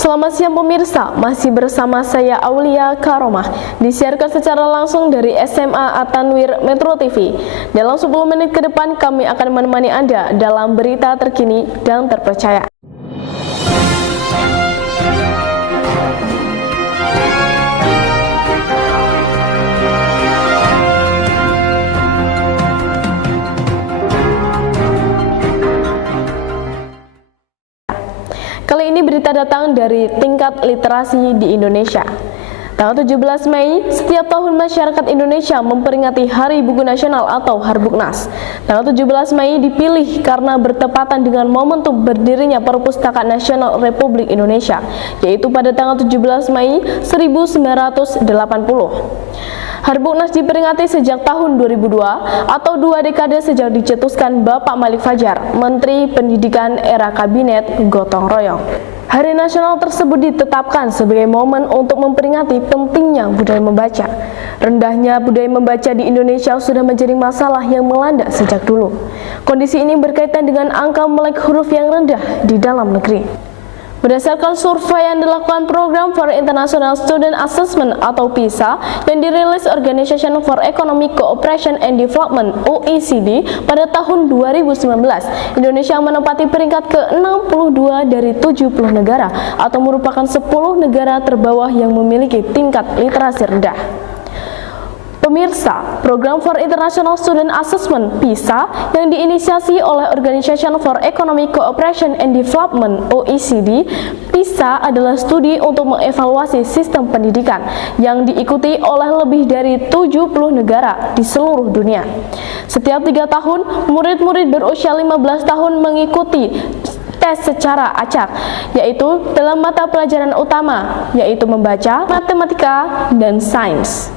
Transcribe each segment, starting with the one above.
Selamat siang pemirsa, masih bersama saya Aulia Karomah. Disiarkan secara langsung dari SMA At-Tanwir Metro TV. Dalam 10 menit ke depan kami akan menemani Anda dalam berita terkini dan terpercaya. Kali ini berita datang dari tingkat literasi di Indonesia. Tanggal 17 Mei, setiap tahun masyarakat Indonesia memperingati Hari Buku Nasional atau Harbuknas. Tanggal 17 Mei dipilih karena bertepatan dengan momentum berdirinya Perpustakaan Nasional Republik Indonesia, yaitu pada tanggal 17 Mei 1980. Harbuknas diperingati sejak tahun 2002 atau 2 dekade sejak dicetuskan Bapak Malik Fajar, Menteri Pendidikan era Kabinet Gotong Royong. Hari nasional tersebut ditetapkan sebagai momen untuk memperingati pentingnya budaya membaca. Rendahnya budaya membaca di Indonesia sudah menjadi masalah yang melanda sejak dulu. Kondisi ini berkaitan dengan angka melek huruf yang rendah di dalam negeri. Berdasarkan survei yang dilakukan Program for International Student Assessment atau PISA yang dirilis Organization for Economic Cooperation and Development (OECD) pada tahun 2019, Indonesia menempati peringkat ke-62 dari 70 negara atau merupakan 10 negara terbawah yang memiliki tingkat literasi rendah. Pemirsa, Program for International Student Assessment (PISA) yang diinisiasi oleh Organization for Economic Cooperation and Development (OECD), PISA adalah studi untuk mengevaluasi sistem pendidikan yang diikuti oleh lebih dari 70 negara di seluruh dunia. Setiap 3 tahun, murid-murid berusia 15 tahun mengikuti tes secara acak, yaitu dalam mata pelajaran utama, yaitu membaca, matematika, dan sains.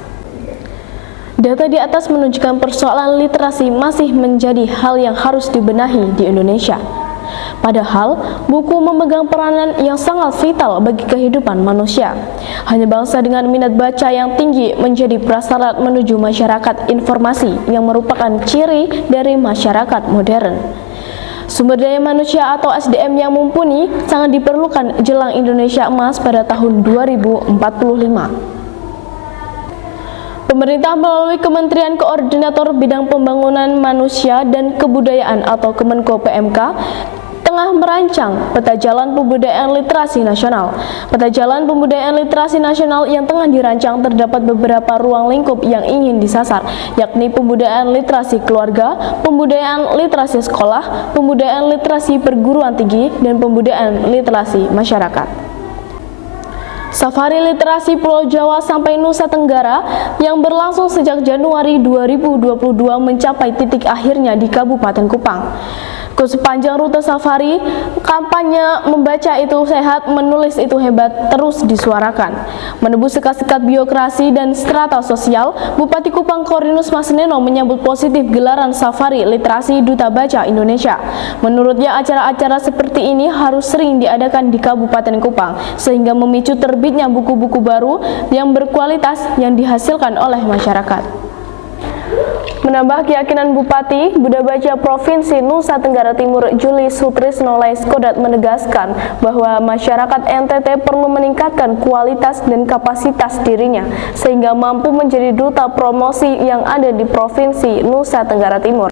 Data di atas menunjukkan persoalan literasi masih menjadi hal yang harus dibenahi di Indonesia. Padahal, buku memegang peranan yang sangat vital bagi kehidupan manusia. Hanya bangsa dengan minat baca yang tinggi menjadi prasyarat menuju masyarakat informasi yang merupakan ciri dari masyarakat modern. Sumber daya manusia atau SDM yang mumpuni sangat diperlukan jelang Indonesia Emas pada tahun 2045. Pemerintah melalui Kementerian Koordinator Bidang Pembangunan Manusia dan Kebudayaan atau Kemenko PMK tengah merancang Peta Jalan Pembudayaan Literasi Nasional. Peta Jalan Pembudayaan Literasi Nasional yang tengah dirancang terdapat beberapa ruang lingkup yang ingin disasar, yakni pembudayaan literasi keluarga, pembudayaan literasi sekolah, pembudayaan literasi perguruan tinggi, dan pembudayaan literasi masyarakat. Safari Literasi Pulau Jawa sampai Nusa Tenggara yang berlangsung sejak Januari 2022 mencapai titik akhirnya di Kabupaten Kupang. Sepanjang rute safari, kampanye membaca itu sehat, menulis itu hebat terus disuarakan. Menembus sekat-sekat birokrasi dan strata sosial, Bupati Kupang Korinus Masneno menyambut positif gelaran Safari Literasi Duta Baca Indonesia. Menurutnya acara-acara seperti ini harus sering diadakan di Kabupaten Kupang, sehingga memicu terbitnya buku-buku baru yang berkualitas yang dihasilkan oleh masyarakat. Menambah keyakinan Bupati, Duta Baca Provinsi Nusa Tenggara Timur Juli Sutrisno Laiskodat menegaskan bahwa masyarakat NTT perlu meningkatkan kualitas dan kapasitas dirinya sehingga mampu menjadi duta promosi yang ada di Provinsi Nusa Tenggara Timur.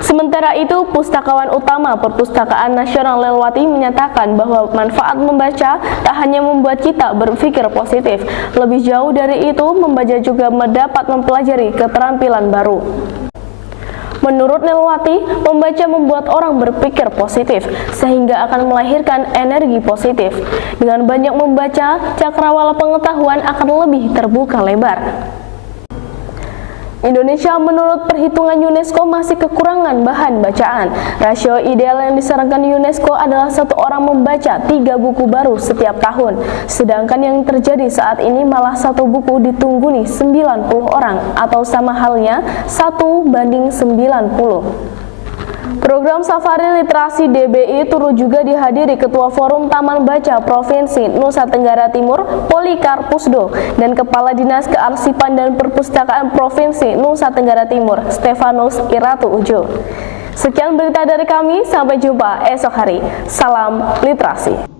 Sementara itu, Pustakawan Utama Perpustakaan Nasional Lelwati menyatakan bahwa manfaat membaca tak hanya membuat kita berpikir positif, lebih jauh dari itu, membaca juga mendapat mempelajari keterampilan baru. Menurut Lelwati, membaca membuat orang berpikir positif, sehingga akan melahirkan energi positif. Dengan banyak membaca, cakrawala pengetahuan akan lebih terbuka lebar. Indonesia menurut perhitungan UNESCO masih kekurangan bahan bacaan. Rasio ideal yang disarankan UNESCO adalah 1 orang membaca 3 buku baru setiap tahun. Sedangkan yang terjadi saat ini malah 1 buku ditungguni 90 orang atau sama halnya 1:90. Program Safari Literasi DBI turut juga dihadiri Ketua Forum Taman Baca Provinsi Nusa Tenggara Timur Polikarpusdo dan Kepala Dinas Kearsipan dan Perpustakaan Provinsi Nusa Tenggara Timur Stefanus Iratu Ujo. Sekian berita dari kami, sampai jumpa esok hari. Salam literasi.